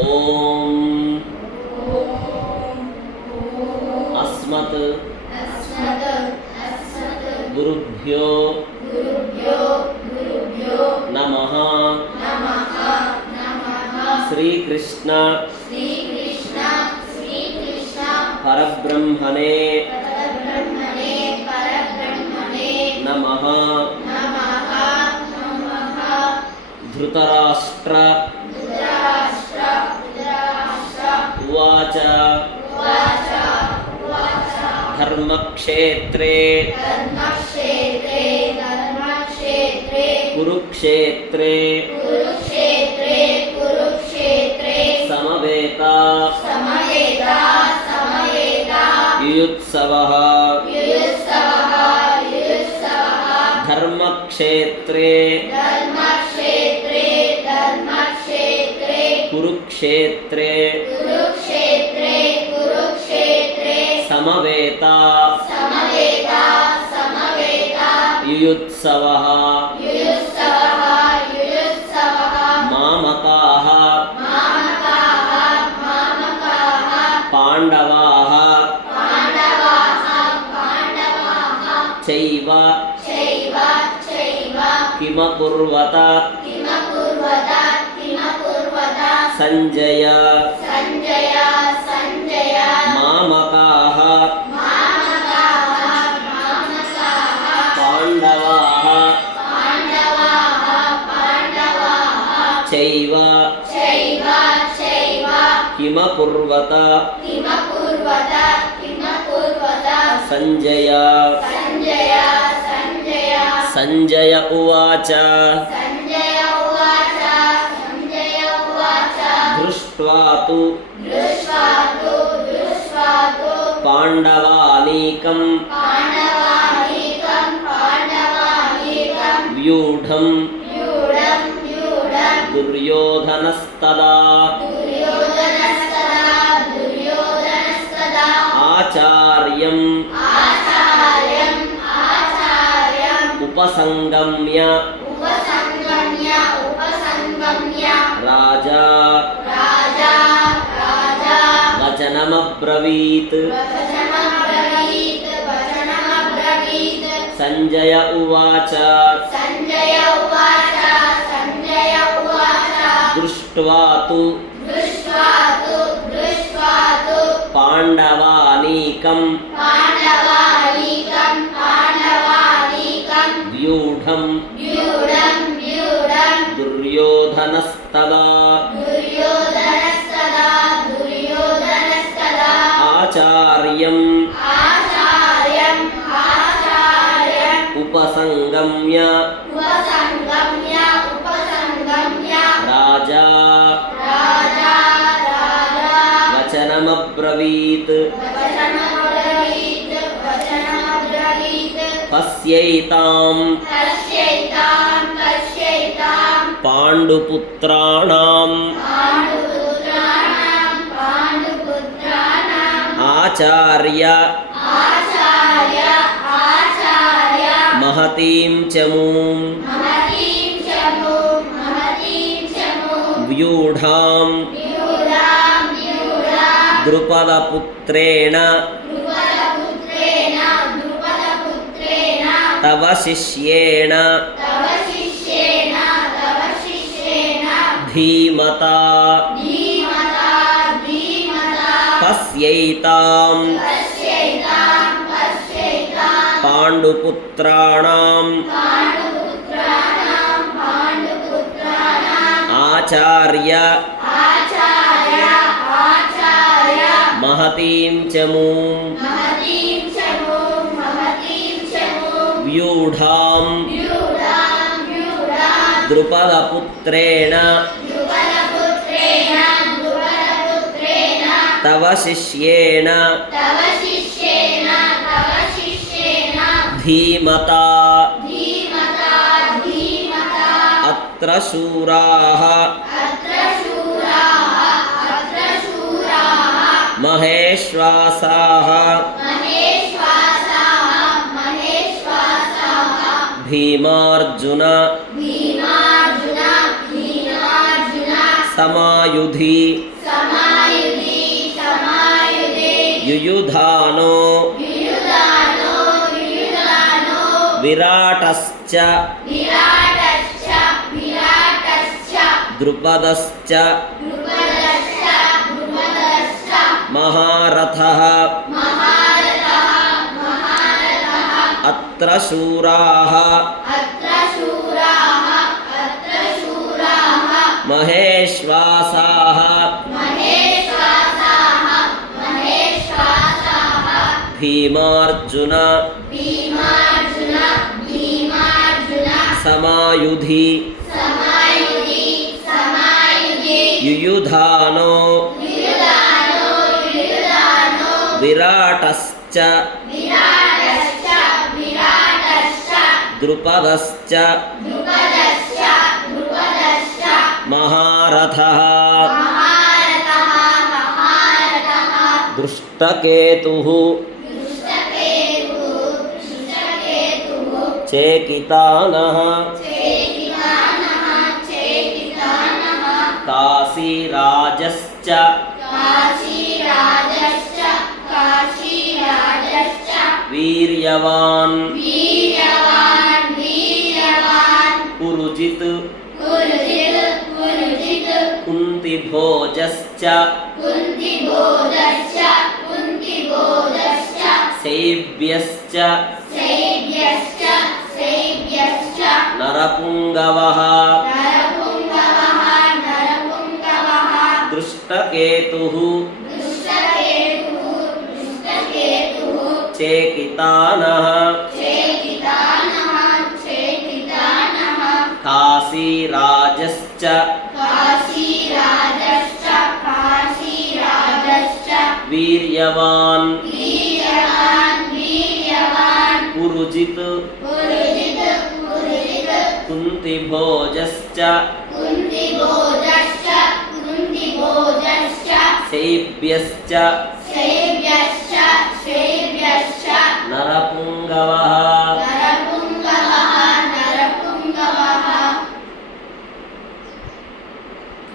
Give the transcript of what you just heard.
ಓಂ ಅಸ್ಮತ್ ಗುರುಭ್ಯೋ ನಮಃ ಶ್ರೀಕೃಷ್ಣ ಪರಬ್ರಹ್ಮಣೇ ನಮಃ. ಧೃತರಾಷ್ಟ್ರ ಉವಾಚ ಧರ್ಮಕ್ಷೇತ್ರೇ ಕುರುಕ್ಷೇತ್ರೇ ಸಮವೇತ ಯುಯುತ್ಸವಃ ಧರ್ಮಕ್ಷೇತ್ರೇ ಕುರುಕ್ಷೇತ್ರೇ ಸಮವೇತ ಯುಯುತ್ಸವಃ ಮಾಮಕಾಃ ಪಾಂಡವಾಃ ಚೈವ ಕಿಮಕುರ್ವತ ಸಂಜಯ ಮಾಮಕಾಃ ಪಾಂಡವಾಃ ಚೈವ ಕಿಮಕುರ್ವತ ಸಂಜಯ. ಸಂಜಯ ಉವಾಚ ದೃಷ್ಟ್ವಾ ತು ಪಾಂಡವಾನೀಕಂ ವ್ಯೂಢಂ ದುರ್ಯೋಧನಸ್ತದಾ ಆಚಾರ್ಯಂ ಉಪಸಂಗಮ್ಯ ರಾಜಾ ವಚನಮಬ್ರವೀತ್. ಸಂಜಯ ಉವಾಚ ದೃಷ್ಟ್ವಾ ತು ಪಾಂಡವಾನೀಕಂ ವ್ಯೂಢಂ ದುರ್ಯೋಧನಸ್ತದಾ ಆಚಾರ್ಯಂ ಉಪಸಂಗಮ್ಯ ರಾಜಾ ವಚನಮಬ್ರವೀತ್. ಪಶ್ಯೈತಾಂ ಪಾಂಡುಪುತ್ರಾಣಾಂ ಆಚಾರ್ಯ ಮಹತೀಂ ಚಮೂಂ ವ್ಯೂಢಾಂ ದ್ರುಪದಪುತ್ರೇಣ ತವ ಶಿಷ್ಯೇಣ ಧೀಮತಾ ಪಶ್ಯೈತಾಂ ಪಾಂಡುಪುತ್ರಾಣಾಂ ಆಚಾರ್ಯ ಮಹತೀಂ ಚಮೂಂ ವ್ಯೂಢಾಂ ದ್ರುಪದಪುತ್ರೇಣ ತವ ಶಿಷ್ಯೇಣ ಧೀಮತಾ ಅತ್ರ ಶೂರಾಃ ಮಹೇಶ್ವಾಸಾಃ ಭೀಮಾರ್ಜುನ समायुधि युयुधानो विराटश्च द्रुपदश्च महारथः अत्र शूराः महेश्वासाः भीमार्जुन समायुधि युयुधानो विराटश्च द्रुपदश्च महारथः दृष्टकेतुः चेकितानः काशीराजश्च वीर्यवान् पुरुजित् कुन्तिभोजश्च सेव्यश्च नरपुङ्गवः दृष्टकेतुः चेकितानः काशीराजश्च वीर्यवान् पुरुजित् कुन्तिभोजश्च सेव्यश्च